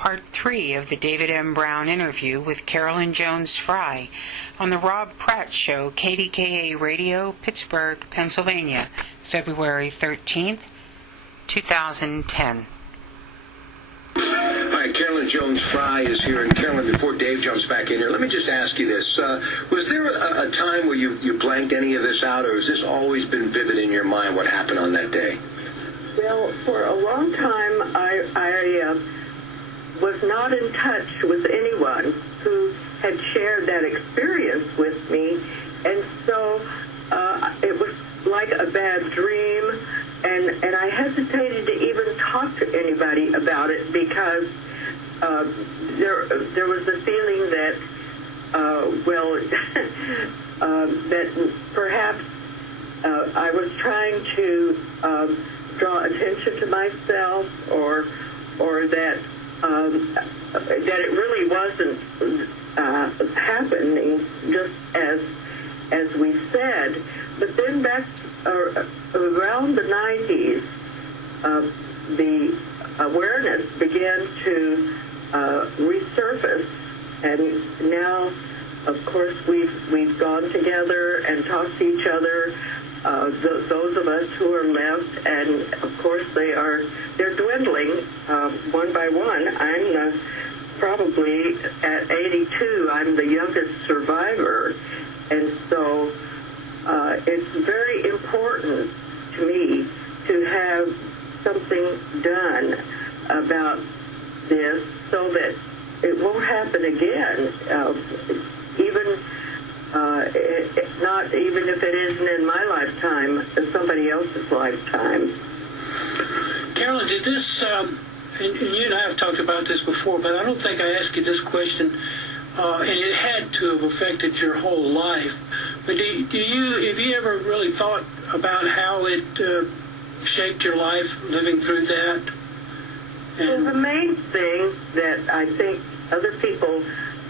Part 3 of the David M. Brown interview with Carolyn Jones Frei on the Rob Pratt Show, KDKA Radio, Pittsburgh, Pennsylvania, February 13th, 2010. Hi, Carolyn Jones Frei is here. And Carolyn, before Dave jumps back in here, let me just ask you this. Was there a time where you blanked any of this out, or has this always been vivid in your mind, what happened on that day? Well, for a long time, I was not in touch with anyone who had shared that experience with me, and so it was like a bad dream, and I hesitated to even talk to anybody about it because there was the feeling that, that perhaps I was trying to draw attention to myself, or that it really wasn't happening just as we said. But then back around the 90s, the awareness began to resurface, and now, of course, we've gone together and talked to each other. Those of us who are left, and of course they're dwindling one by one. I'm probably at 82. I'm the youngest survivor, and so it's very important to me to have something done about this so that it won't happen again. Not even if it isn't in my lifetime, somebody else's lifetime. Carolyn, did this, and you and I have talked about this before, but I don't think I asked you this question, and it had to have affected your whole life. But have you ever really thought about how it shaped your life living through that? Well, the main thing that I think other people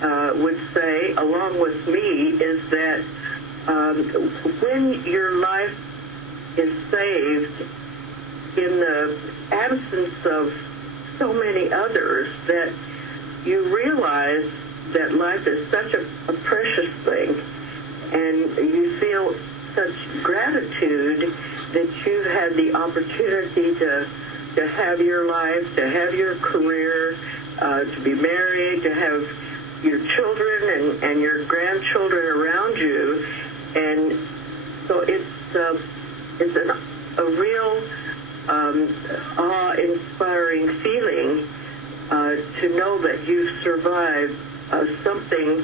would say, along with me, is that when your life is saved in the absence of so many others, that you realize that life is such a precious thing, and you feel such gratitude that you've had the opportunity to have your life, to have your career, to be married, to have your children and your grandchildren around you. And so it's a real awe-inspiring feeling to know that you've survived something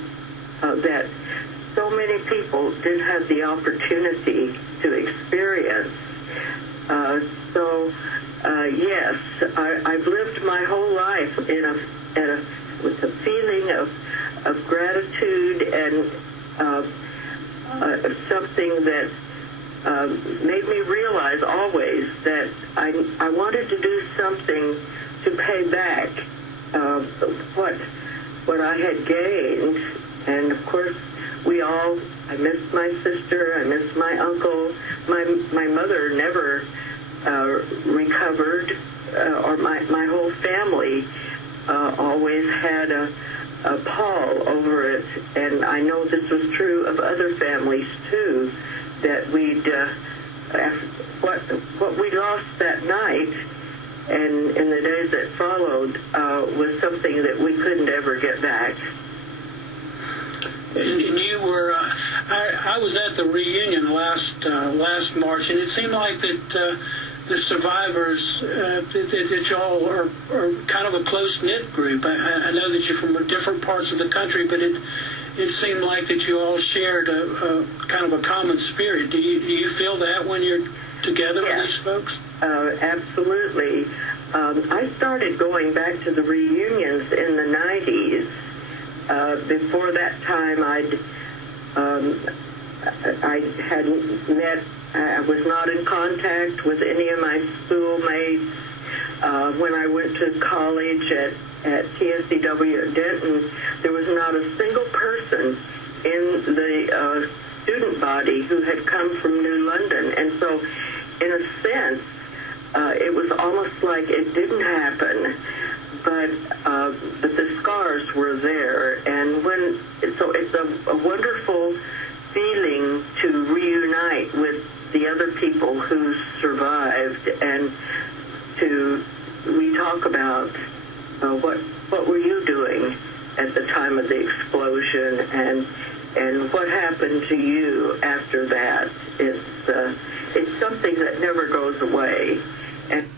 that so many people didn't have the opportunity to experience. Yes, I've lived my whole life with a feeling of gratitude and something that made me realize always that I wanted to do something to pay back what I had gained. And of course, I miss my sister, I miss my uncle. My mother never recovered, or my whole family always had a pall over it, and I know this was true of other families too, that what we lost that night and in the days that followed was something that we couldn't ever get back. And you were, I was at the reunion last March, and it seemed like that the survivors, that y'all are kind of a close-knit group. I know that you're from different parts of the country, but it seemed like that you all shared a kind of a common spirit. Do you feel that when you're together with these folks? Absolutely. I started going back to the reunions in the 90s. Before that time, I hadn't met. I was not in contact with any of my schoolmates. When I went to college at TSCW at Denton, there was not a single person in the student body who had come from New London. And so, in a sense, it was almost like it didn't happen. But but the scars were there. And so it's a wonderful feeling to reunite with the other people who survived, and we talk about what were you doing at the time of the explosion, and what happened to you after that. It's something that never goes away. And